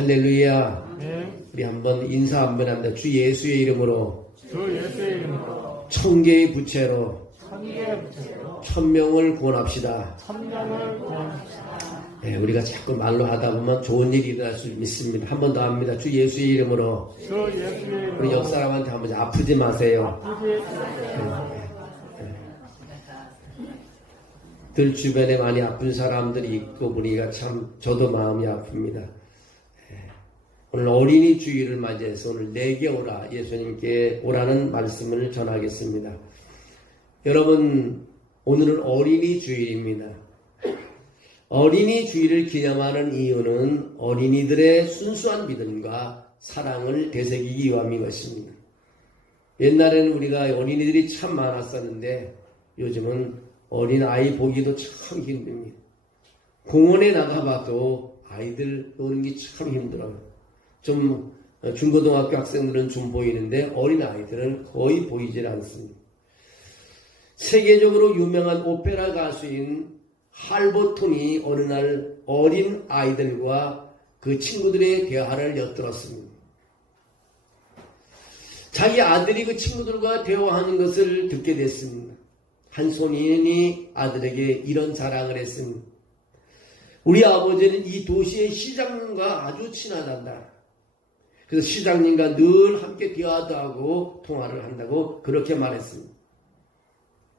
할렐루야. 네. 우리 한번 인사 한번 합니다. 주 예수의 이름으로 주 예수의 이름으로 천개의 부채로 천개의 부채로 천명을 구원합시다. 천명을 구원합시다. 네, 우리가 자꾸 말로 하다 보면 좋은 일이 일어날 수 있습니다. 한 번 더 합니다. 주 예수의 이름으로. 주 예수의 이름으로 우리 옆 사람한테 한번 아프지 마세요. 들 주변에 많이 아픈 사람들이 있고 보니까 참 저도 마음이 아픕니다. 오늘 어린이 주일을 맞이해서 오늘 내게 오라, 예수님께 오라는 말씀을 전하겠습니다. 여러분, 오늘은 어린이 주일입니다. 어린이 주일을 기념하는 이유는 어린이들의 순수한 믿음과 사랑을 되새기기 위함인 것입니다. 옛날에는 우리가 어린이들이 참 많았었는데 요즘은 어린아이 보기도 참 힘듭니다. 공원에 나가봐도 아이들 노는 게 참 힘들어요. 좀 중고등학교 학생들은 좀 보이는데 어린아이들은 거의 보이질 않습니다. 세계적으로 유명한 오페라 가수인 할버톤이 어느 날 어린 아이들과 그 친구들의 대화를 엿들었습니다. 자기 아들이 그 친구들과 대화하는 것을 듣게 됐습니다. 한 소년이 아들에게 이런 자랑을 했습니다. 우리 아버지는 이 도시의 시장님과 아주 친하단다. 그래서 시장님과 늘 함께 대화도 하고 통화를 한다고 그렇게 말했습니다.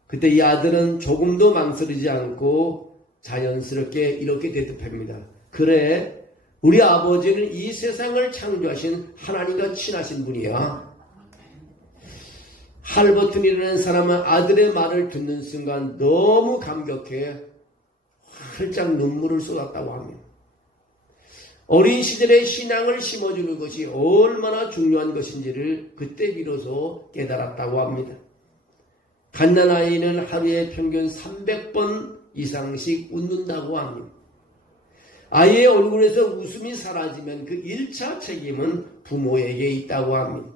그때 이 아들은 조금도 망설이지 않고 자연스럽게 이렇게 대답합니다. 그래, 우리 아버지는 이 세상을 창조하신 하나님과 친하신 분이야. 할버튼이라는 사람은 아들의 말을 듣는 순간 너무 감격해 활짝 눈물을 쏟았다고 합니다. 어린 시절에 신앙을 심어주는 것이 얼마나 중요한 것인지를 그때 비로소 깨달았다고 합니다. 갓난아이는 하루에 평균 300번 이상씩 웃는다고 합니다. 아이의 얼굴에서 웃음이 사라지면 그 1차 책임은 부모에게 있다고 합니다.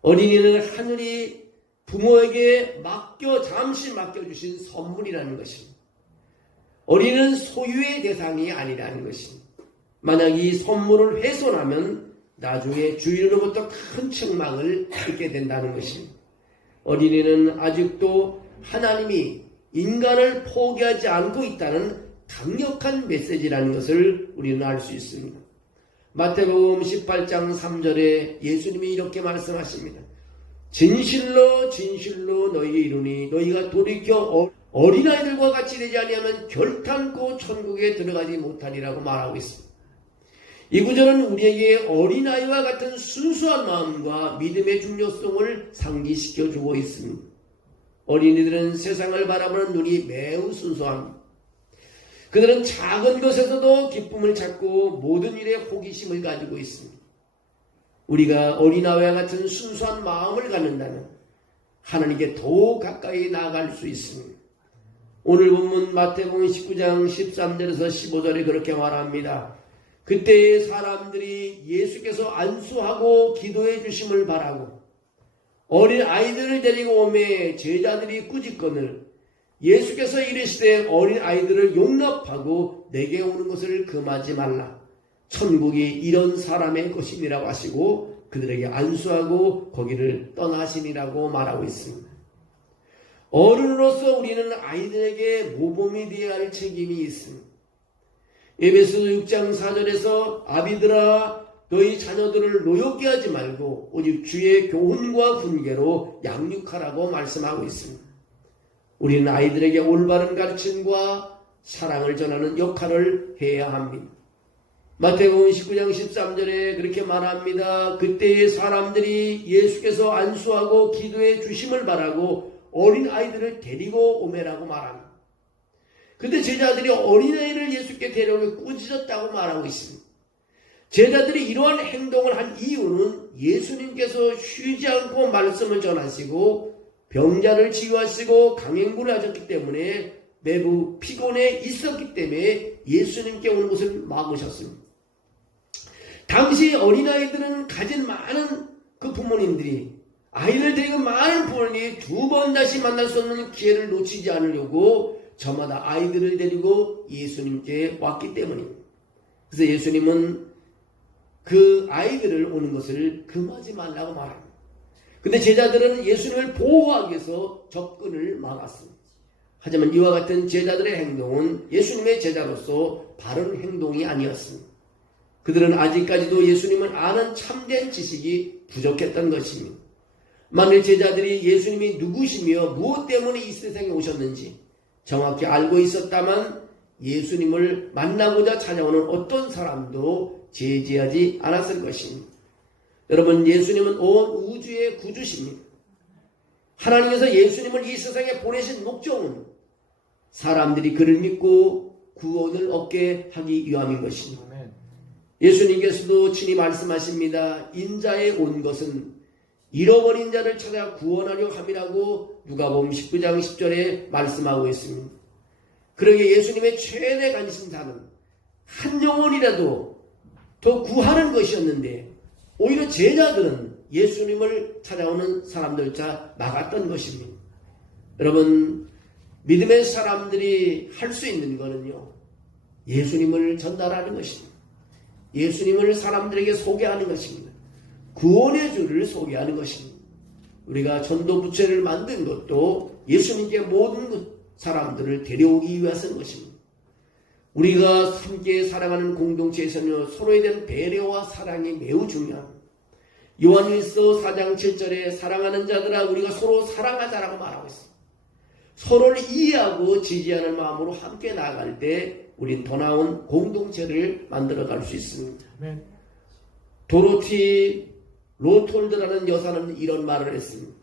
어린이는 하늘이 부모에게 잠시 맡겨주신 선물이라는 것입니다. 어린이는 소유의 대상이 아니라는 것입니다. 만약 이 선물을 훼손하면 나중에 주인으로부터 큰 책망을 받게 된다는 것입니다. 어린이는 아직도 하나님이 인간을 포기하지 않고 있다는 강력한 메시지라는 것을 우리는 알 수 있습니다. 마태복음 18장 3절에 예수님이 이렇게 말씀하십니다. 진실로 진실로 너희에게 이르니 너희가 돌이켜 어린아이들과 같이 되지 아니하면 결탄코 천국에 들어가지 못하리라고 말하고 있습니다. 이 구절은 우리에게 어린아이와 같은 순수한 마음과 믿음의 중요성을 상기시켜 주고 있습니다. 어린이들은 세상을 바라보는 눈이 매우 순수합니다. 그들은 작은 것에서도 기쁨을 찾고 모든 일에 호기심을 가지고 있습니다. 우리가 어린아이와 같은 순수한 마음을 갖는다면 하나님께 더욱 가까이 나아갈 수 있습니다. 오늘 본문 마태복음 19장 13절에서 15절에 그렇게 말합니다. 그때 사람들이 예수께서 안수하고 기도해 주심을 바라고 어린 아이들을 데리고 오매 제자들이 꾸짖거늘 예수께서 이르시되 어린 아이들을 용납하고 내게 오는 것을 금하지 말라. 천국이 이런 사람의 것이니라고 하시고 그들에게 안수하고 거기를 떠나시니라고 말하고 있습니다. 어른으로서 우리는 아이들에게 모범이 되어야 할 책임이 있습니다. 에베소서 6장 4절에서 아비들아 너희 자녀들을 노엽게 하지 말고 오직 주의 교훈과 훈계로 양육하라고 말씀하고 있습니다. 우리는 아이들에게 올바른 가르침과 사랑을 전하는 역할을 해야 합니다. 마태복음 19장 13절에 그렇게 말합니다. 그때의 사람들이 예수께서 안수하고 기도해 주심을 바라고 어린 아이들을 데리고 오매라고 말합니다. 근데 제자들이 어린아이를 예수께 데려오며 꾸짖었다고 말하고 있습니다. 제자들이 이러한 행동을 한 이유는 예수님께서 쉬지 않고 말씀을 전하시고 병자를 치유하시고 강행군을 하셨기 때문에 매우 피곤해 있었기 때문에 예수님께 오는 것을 막으셨습니다. 당시 어린아이들은 가진 많은 그 부모님들이 아이를 데리고 많은 부모님이 두 번 다시 만날 수 없는 기회를 놓치지 않으려고 저마다 아이들을 데리고 예수님께 왔기 때문입니다. 그래서 예수님은 그 아이들을 오는 것을 금하지 말라고 말합니다. 근데 제자들은 예수님을 보호하기 위해서 접근을 막았습니다. 하지만 이와 같은 제자들의 행동은 예수님의 제자로서 바른 행동이 아니었습니다. 그들은 아직까지도 예수님을 아는 참된 지식이 부족했던 것입니다. 만일 제자들이 예수님이 누구시며 무엇 때문에 이 세상에 오셨는지 정확히 알고 있었다면 예수님을 만나고자 찾아오는 어떤 사람도 제지하지 않았을 것입니다. 여러분, 예수님은 온 우주의 구주십니다. 하나님께서 예수님을 이 세상에 보내신 목적은 사람들이 그를 믿고 구원을 얻게 하기 위함인 것입니다. 아멘. 예수님께서도 친히 말씀하십니다. 인자에 온 것은 잃어버린 자를 찾아 구원하려 함이라고 누가복음 19장 10절에 말씀하고 있습니다. 그러기에 예수님의 최대 관심사는 한 영혼이라도 더 구하는 것이었는데 오히려 제자들은 예수님을 찾아오는 사람들자 막았던 것입니다. 여러분, 믿음의 사람들이 할 수 있는 것은요, 예수님을 전달하는 것입니다. 예수님을 사람들에게 소개하는 것입니다. 구원의 주를 소개하는 것입니다. 우리가 전도 부처를 만든 것도 예수님께 모든 사람들을 데려오기 위해서인 것입니다. 우리가 함께 살아가는 공동체에서는 서로에 대한 배려와 사랑이 매우 중요합니다. 요한일서 4장 7절에 사랑하는 자들아 우리가 서로 사랑하자라고 말하고 있습니다. 서로를 이해하고 지지하는 마음으로 함께 나아갈 때 우린 더 나은 공동체를 만들어갈 수 있습니다. 아멘. 도로티 로톨드라는 여사는 이런 말을 했습니다.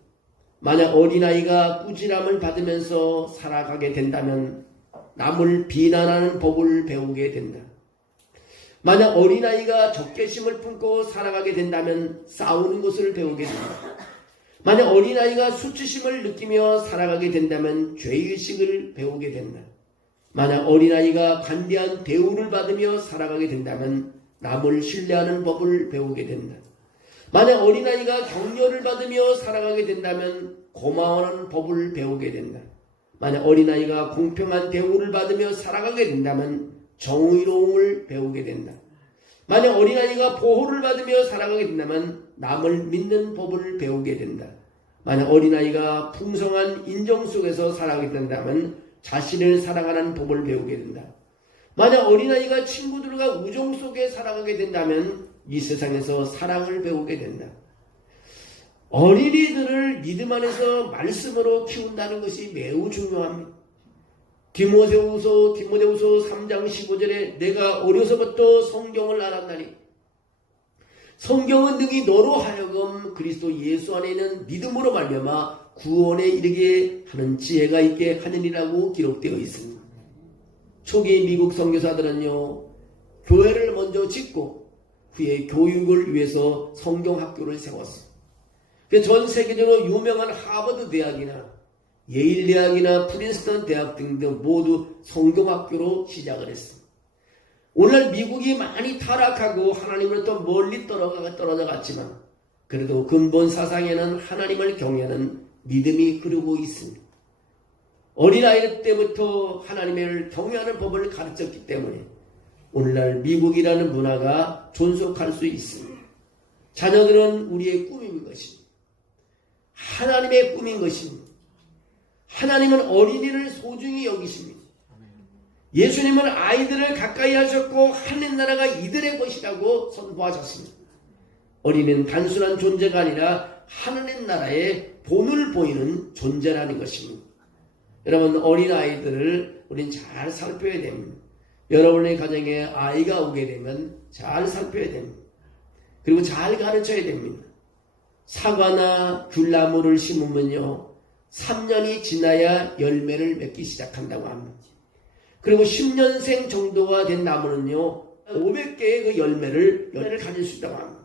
만약 어린아이가 꾸지람을 받으면서 살아가게 된다면 남을 비난하는 법을 배우게 된다. 만약 어린아이가 적개심을 품고 살아가게 된다면 싸우는 것을 배우게 된다. 만약 어린아이가 수치심을 느끼며 살아가게 된다면 죄의식을 배우게 된다. 만약 어린아이가 관대한 대우를 받으며 살아가게 된다면 남을 신뢰하는 법을 배우게 된다. 만약 어린아이가 격려를 받으며 살아가게 된다면 고마워하는 법을 배우게 된다. 만약 어린아이가 공평한 대우를 받으며 살아가게 된다면 정의로움을 배우게 된다. 만약 어린아이가 보호를 받으며 살아가게 된다면 남을 믿는 법을 배우게 된다. 만약 어린아이가 풍성한 인정 속에서 살아가게 된다면 자신을 사랑하는 법을 배우게 된다. 만약 어린아이가 친구들과 우정 속에 살아가게 된다면 이 세상에서 사랑을 배우게 된다. 어린이들을 믿음 안에서 말씀으로 키운다는 것이 매우 중요합니다. 디모데후서 3장 15절에 내가 어려서부터 성경을 알았나니 성경은 능히 너로 하여금 그리스도 예수 안에 있는 믿음으로 말미암아 구원에 이르게 하는 지혜가 있게 하느니라고 기록되어 있습니다. 초기 미국 선교사들은요, 교회를 먼저 짓고 후에 교육을 위해서 성경학교를 세웠습니다. 전 세계적으로 유명한 하버드 대학이나 예일 대학이나 프린스턴 대학 등등 모두 성경학교로 시작을 했습니다. 오늘날 미국이 많이 타락하고 하나님으로부터 멀리 떨어져 갔지만 그래도 근본 사상에는 하나님을 경외하는 믿음이 흐르고 있습니다. 어린아이 때부터 하나님을 경외하는 법을 가르쳤기 때문에 오늘날 미국이라는 문화가 존속할 수 있습니다. 자녀들은 우리의 꿈인 것입니다. 하나님의 꿈인 것입니다. 하나님은 어린이를 소중히 여기십니다. 예수님은 아이들을 가까이 하셨고 하늘 나라가 이들의 것이라고 선포하셨습니다. 어린이는 단순한 존재가 아니라 하나님 나라의 본을 보이는 존재라는 것입니다. 여러분, 어린아이들을 우린 잘 살펴야 됩니다. 여러분의 가정에 아이가 오게 되면 잘 살펴야 됩니다. 그리고 잘 가르쳐야 됩니다. 사과나 귤나무를 심으면요 3년이 지나야 열매를 맺기 시작한다고 합니다. 그리고 10년생 정도가 된 나무는요 500개의 그 열매를 가질 수 있다고 합니다.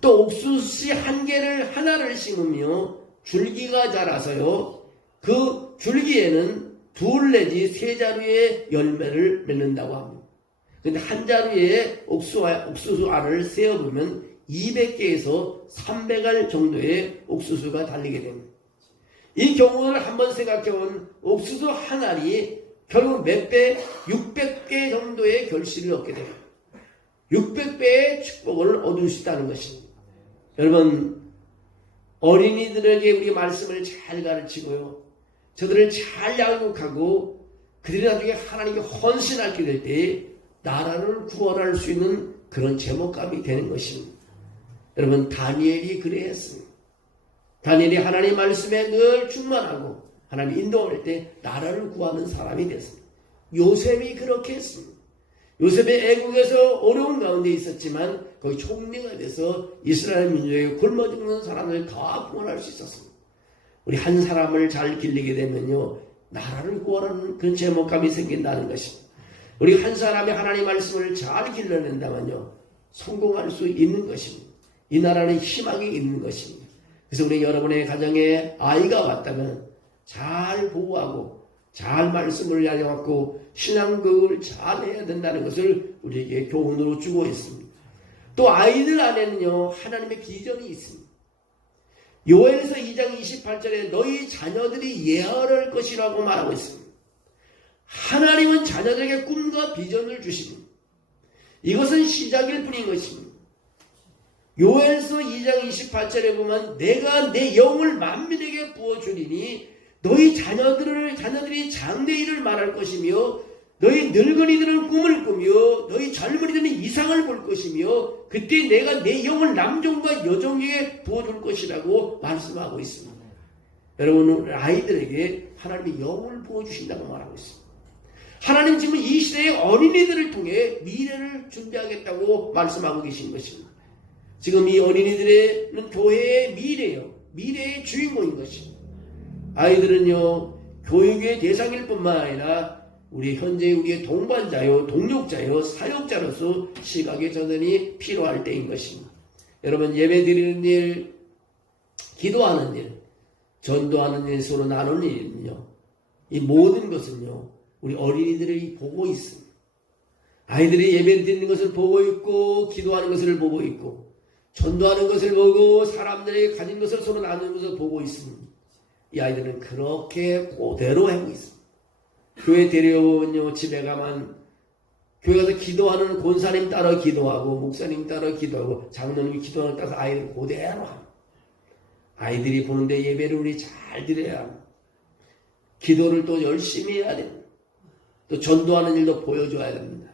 또 옥수수씨 하나를 심으며 줄기가 자라서요 그 줄기에는 2 내지 3자루의 열매를 맺는다고 합니다. 근데 한 자루에 옥수수 알을 세어보면 200개에서 300알 정도의 옥수수가 달리게 됩니다. 이 경우를 한번 생각해보면 옥수수 한 알이 결국 몇 배? 600개 정도의 결실을 얻게 됩니다. 600배의 축복을 얻을 수 있다는 것입니다. 여러분, 어린이들에게 우리 말씀을 잘 가르치고요, 저들을 잘 양육하고 그들이 나중에 하나님께 헌신하게 될 때 나라를 구원할 수 있는 그런 제목감이 되는 것입니다. 여러분, 다니엘이 그래했습니다. 다니엘이 하나님 말씀에 늘 충만하고 하나님 인도할 때 나라를 구하는 사람이 됐습니다. 요셉이 그렇게 했습니다. 요셉이 애국에서 어려운 가운데 있었지만 거기 총리가 돼서 이스라엘 민족에 굶어 죽는 사람을 다 구원할 수 있었습니다. 우리 한 사람을 잘 길리게 되면요, 나라를 구원하는 그런 제목감이 생긴다는 것입니다. 우리 한 사람이 하나님 말씀을 잘 길러낸다면요, 성공할 수 있는 것입니다. 이 나라는 희망이 있는 것입니다. 그래서 우리 여러분의 가정에 아이가 왔다면 잘 보호하고 잘 말씀을 알려갖고 신앙교육을 잘 해야 된다는 것을 우리에게 교훈으로 주고 있습니다. 또 아이들 안에는요, 하나님의 비전이 있습니다. 요엘서 2장 28절에 너희 자녀들이 예언할 것이라고 말하고 있습니다. 하나님은 자녀들에게 꿈과 비전을 주십니다. 이것은 시작일 뿐인 것입니다. 요엘서 2장 28절에 보면 내가 내 영을 만민에게 부어주리니 너희 자녀들이 장래일을 말할 것이며 너희 늙은이들은 꿈을 꾸며 너희 젊은이들은 이상을 볼 것이며 그때 내가 내 영을 남종과 여종에게 부어줄 것이라고 말씀하고 있습니다. 여러분, 아이들에게 하나님이 영을 부어주신다고 말하고 있습니다. 하나님 지금 이 시대의 어린이들을 통해 미래를 준비하겠다고 말씀하고 계신 것입니다. 지금 이 어린이들은 교회의 미래예요. 미래의 주인공인 것입니다. 아이들은요, 교육의 대상일 뿐만 아니라 우리 현재 우리의 동반자요, 동력자요, 사역자로서 시각의 전환이 필요할 때인 것입니다. 여러분, 예배 드리는 일, 기도하는 일, 전도하는 일, 서로 나누는 일은요, 이 모든 것은요, 우리 어린이들이 보고 있습니다. 아이들이 예배 드리는 것을 보고 있고, 기도하는 것을 보고 있고, 전도하는 것을 보고, 사람들에게 가진 것을 서로 나누는 것을 보고 있습니다. 이 아이들은 그렇게 그대로 하고 있습니다. 교회 데려오면요, 집에 가면 교회 가서 기도하는 권사님 따라 기도하고 목사님 따라 기도하고 장로님이 기도하는 따라서 아이들 그대로 합니다. 아이들이 보는데 예배를 우리 잘 드려야 합니다. 기도를 또 열심히 해야 됩니다. 또 전도하는 일도 보여줘야 됩니다.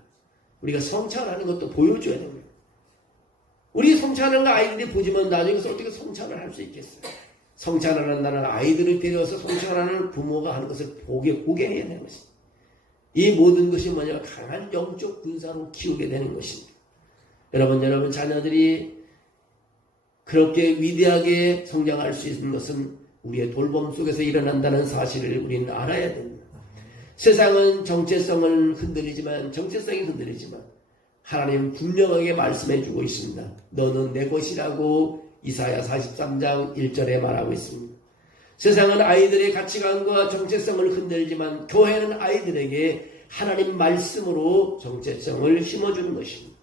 우리가 성찬하는 것도 보여줘야 됩니다. 우리 성찬하는 거 아이들이 보지만 나중에 어떻게 성찬을 할 수 있겠어요? 성찬을 한다는 아이들을 데려와서 성찬하는 부모가 하는 것을 보게 해야 되는 것입니다. 이 모든 것이 뭐냐면 강한 영적 군사로 키우게 되는 것입니다. 여러분 자녀들이 그렇게 위대하게 성장할 수 있는 것은 우리의 돌봄 속에서 일어난다는 사실을 우리는 알아야 됩니다. 세상은 정체성이 흔들리지만 하나님은 분명하게 말씀해 주고 있습니다. 너는 내 것이라고 이사야 43장 1절에 말하고 있습니다. 세상은 아이들의 가치관과 정체성을 흔들지만 교회는 아이들에게 하나님 말씀으로 정체성을 심어주는 것입니다.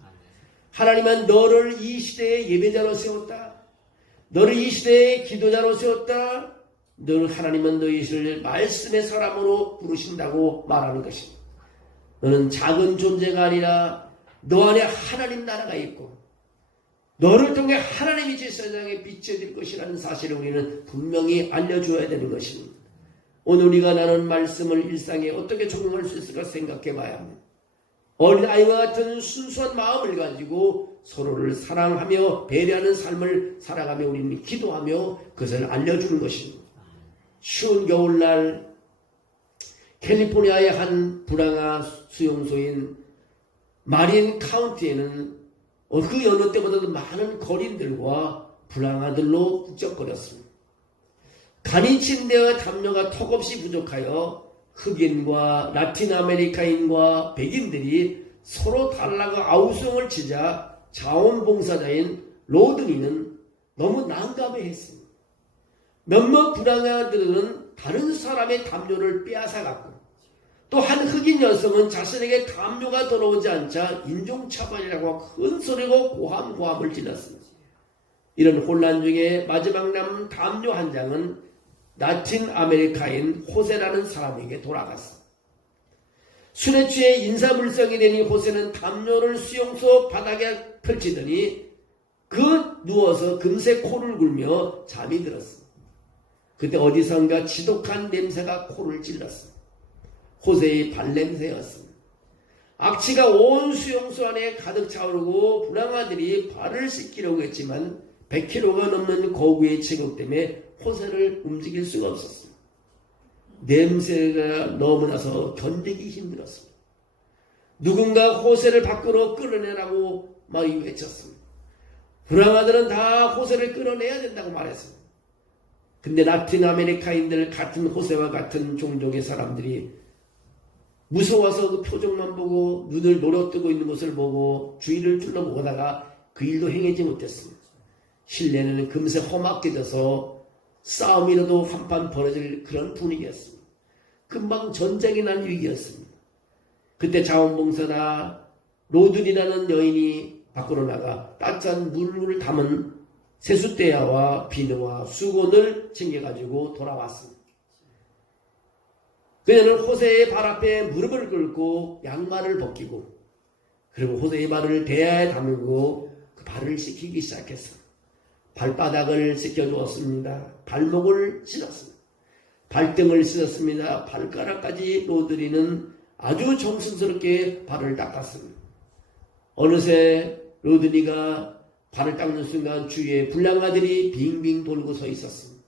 하나님은 너를 이 시대의 예배자로 세웠다. 너를 이 시대의 기도자로 세웠다. 하나님은 너희를 말씀의 사람으로 부르신다고 말하는 것입니다. 너는 작은 존재가 아니라 너 안에 하나님 나라가 있고 너를 통해 하나님이 제 세상에 비춰질 것이라는 사실을 우리는 분명히 알려줘야 되는 것입니다. 오늘 우리가 나눈 말씀을 일상에 어떻게 적용할 수 있을까 생각해 봐야 합니다. 어린아이와 같은 순수한 마음을 가지고 서로를 사랑하며 배려하는 삶을 살아가며 우리는 기도하며 그것을 알려주는 것입니다. 추운 겨울날 캘리포니아의 한 불황아 수용소인 마린 카운티에는 그 여느 때보다도 많은 거린들과 불황아들로 북적거렸습니다. 간이침대와 담요가 턱없이 부족하여 흑인과 라틴 아메리카인과 백인들이 서로 달라고 아우성을 치자 자원봉사자인 로드니는 너무 난감해했습니다. 몇몇 불황아들은 다른 사람의 담요를 빼앗아갔고 또 한 흑인 여성은 자신에게 담요가 돌아오지 않자 인종차별이라고 큰 소리로 고함을 질렀습니다. 이런 혼란 중에 마지막 남은 담요 한 장은 라틴 아메리카인 호세라는 사람에게 돌아갔습니다. 술에 취해 인사불성이 되니 호세는 담요를 수용소 바닥에 펼치더니 누워서 금세 코를 굴며 잠이 들었습니다. 그때 어디선가 지독한 냄새가 코를 찔렀습니다. 호세의 발냄새였습니다. 악취가 온 수용소 안에 가득 차오르고 불황아들이 발을 씻기려고 했지만 100kg가 넘는 거구의 체격 때문에 호세를 움직일 수가 없었습니다. 냄새가 너무나서 견디기 힘들었습니다. 누군가 호세를 밖으로 끌어내라고 막 외쳤습니다. 불황아들은 다 호세를 끌어내야 된다고 말했습니다. 근데 라틴 아메리카인들 같은 호세와 같은 종족의 사람들이 무서워서 그 표정만 보고 눈을 노려뜨고 있는 것을 보고 주위를 둘러보다가 그 일도 행하지 못했습니다. 실내는 금세 험악해져서 싸움이라도 한판 벌어질 그런 분위기였습니다. 금방 전쟁이 난 위기였습니다. 그때 자원봉사나 로든이라는 여인이 밖으로 나가 따뜻한 물을 담은 세숫대야와 비누와 수건을 챙겨가지고 돌아왔습니다. 그녀는 호세의 발 앞에 무릎을 꿇고 양말을 벗기고 그리고 호세의 발을 대야에 담고 그 발을 씻기기 시작했습니다. 발바닥을 씻겨주었습니다. 발목을 씻었습니다. 발등을 씻었습니다. 발가락까지 로드리는 아주 정성스럽게 발을 닦았습니다. 어느새 로드니가 발을 닦는 순간 주위에 불량아들이 빙빙 돌고 서 있었습니다.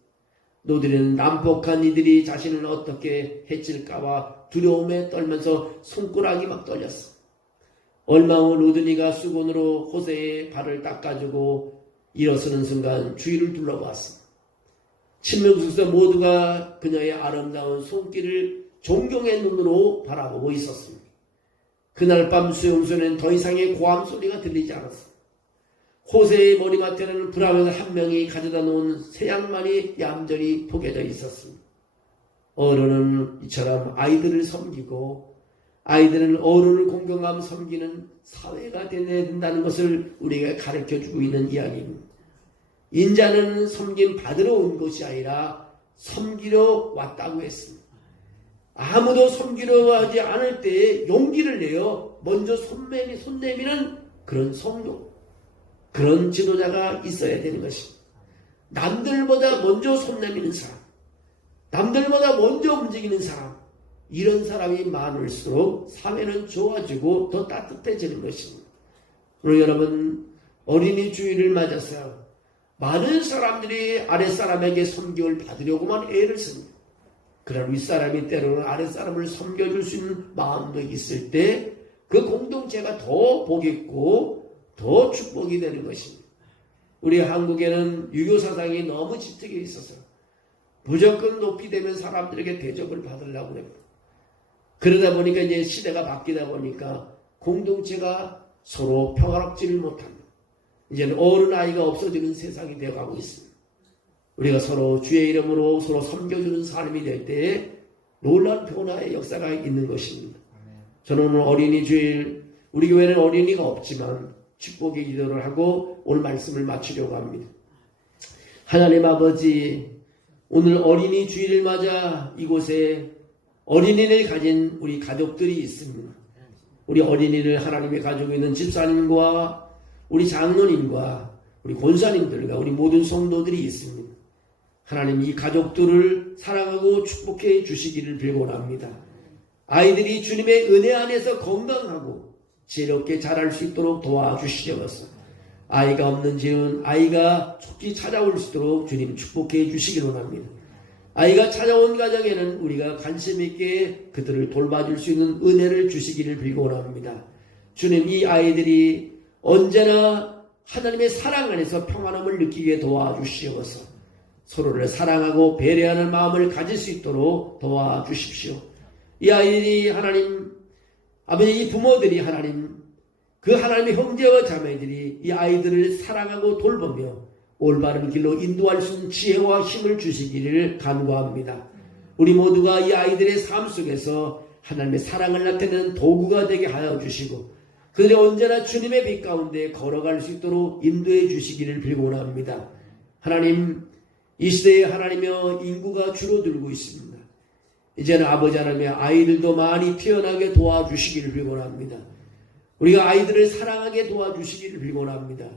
로드리는 난폭한 이들이 자신을 어떻게 해칠까봐 두려움에 떨면서 손가락이 막 떨렸습니다. 얼마 후 로드니가 수건으로 호세의 발을 닦아주고 일어서는 순간 주위를 둘러봤습니다. 친명숙사 모두가 그녀의 아름다운 손길을 존경의 눈으로 바라보고 있었습니다. 그날 밤 수용소에는 더 이상의 고함 소리가 들리지 않았습니다. 호세의 머리맡에는 불황아들 한 명이 가져다 놓은 새 양말이 얌전히 포개져 있었습니다. 어른은 이처럼 아이들을 섬기고 아이들은 어른을 공경하며 섬기는 사회가 되어야 된다는 것을 우리에게 가르쳐주고 있는 이야기입니다. 인자는 섬김 받으러 온 것이 아니라 섬기러 왔다고 했습니다. 아무도 섬기려 하지 않을 때 용기를 내어 먼저 손 내미는 그런 성도, 그런 지도자가 있어야 되는 것입니다. 남들보다 먼저 손 내미는 사람, 남들보다 먼저 움직이는 사람, 이런 사람이 많을수록 사회는 좋아지고 더 따뜻해지는 것입니다. 오늘 여러분 어린이 주일을 맞아서 많은 사람들이 아랫사람에게 섬김을 받으려고만 애를 씁니다. 그러나 윗사람이 때로는 아랫사람을 섬겨줄 수 있는 마음도 있을 때 그 공동체가 더 복있고 더 축복이 되는 것입니다. 우리 한국에는 유교 사상이 너무 짙게 있어서 무조건 높이 되면 사람들에게 대접을 받으려고 합니다. 그러다 보니까 이제 시대가 바뀌다 보니까 공동체가 서로 평화롭지를 못합니다. 이제는 어른 아이가 없어지는 세상이 되어가고 있습니다. 우리가 서로 주의 이름으로 서로 섬겨주는 삶이 될 때에 놀라운 변화의 역사가 있는 것입니다. 저는 오늘 어린이 주일, 우리 교회는 어린이가 없지만 축복의 기도를 하고 오늘 말씀을 마치려고 합니다. 하나님 아버지, 오늘 어린이 주일을 맞아 이곳에 어린이를 가진 우리 가족들이 있습니다. 우리 어린이를 하나님이 가지고 있는 집사님과 우리 장로님과 우리 권사님들과 우리 모든 성도들이 있습니다. 하나님 이 가족들을 사랑하고 축복해 주시기를 빌곤합니다. 아이들이 주님의 은혜 안에서 건강하고 지혜롭게 자랄 수 있도록 도와주시옵소서. 아이가 없는 집은 아이가 속히 찾아올 수 있도록 주님 축복해 주시기 원합니다. 아이가 찾아온 가정에는 우리가 관심 있게 그들을 돌봐줄 수 있는 은혜를 주시기를 빌곤합니다. 주님 이 아이들이 언제나 하나님의 사랑 안에서 평안함을 느끼게 도와주시옵소서. 서로를 사랑하고 배려하는 마음을 가질 수 있도록 도와주십시오. 이 아이들이 하나님, 아버지 이 부모들이 하나님, 그 하나님의 형제와 자매들이 이 아이들을 사랑하고 돌보며 올바른 길로 인도할 수 있는 지혜와 힘을 주시기를 간구합니다. 우리 모두가 이 아이들의 삶 속에서 하나님의 사랑을 나타내는 도구가 되게 하여 주시고 그들이 언제나 주님의 빛 가운데 걸어갈 수 있도록 인도해 주시기를 빌곤합니다. 하나님, 이 시대에 하나님여 인구가 줄어들고 있습니다. 이제는 아버지 하나님의 아이들도 많이 태어나게 도와주시기를 빌곤합니다. 우리가 아이들을 사랑하게 도와주시기를 빌곤합니다.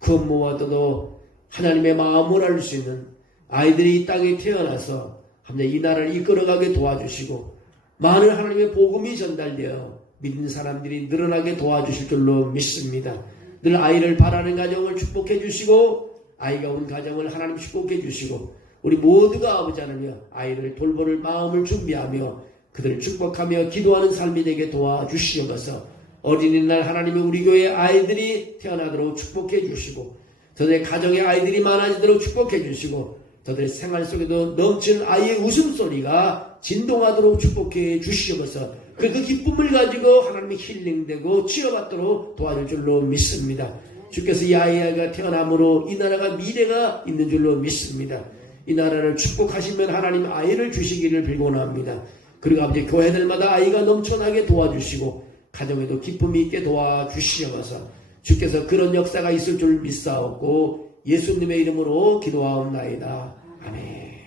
그 무엇보다도 하나님의 마음을 알 수 있는 아이들이 이 땅에 태어나서 이 나라를 이끌어가게 도와주시고 많은 하나님의 복음이 전달되어 믿는 사람들이 늘어나게 도와주실 줄로 믿습니다. 늘 아이를 바라는 가정을 축복해 주시고 아이가 온 가정을 하나님 축복해 주시고 우리 모두가 아버지 하나님 아이를 돌볼 마음을 준비하며 그들을 축복하며 기도하는 삶이 되게 도와주시옵소서. 어린이날 하나님의 우리 교회 아이들이 태어나도록 축복해 주시고 저들의 가정의 아이들이 많아지도록 축복해 주시고 저들의 생활 속에도 넘치는 아이의 웃음소리가 진동하도록 축복해 주시옵소서. 그 기쁨을 가지고 하나님의 힐링되고 치유받도록 도와줄 줄로 믿습니다. 주께서 이 아이가 태어남으로 이 나라가 미래가 있는 줄로 믿습니다. 이 나라를 축복하시면 하나님 아이를 주시기를 빌곤합니다. 그리고 아버지 교회들마다 아이가 넘쳐나게 도와주시고 가정에도 기쁨이 있게 도와주시옵소서. 주께서 그런 역사가 있을 줄 믿사옵고 예수님의 이름으로 기도하옵나이다. 아멘.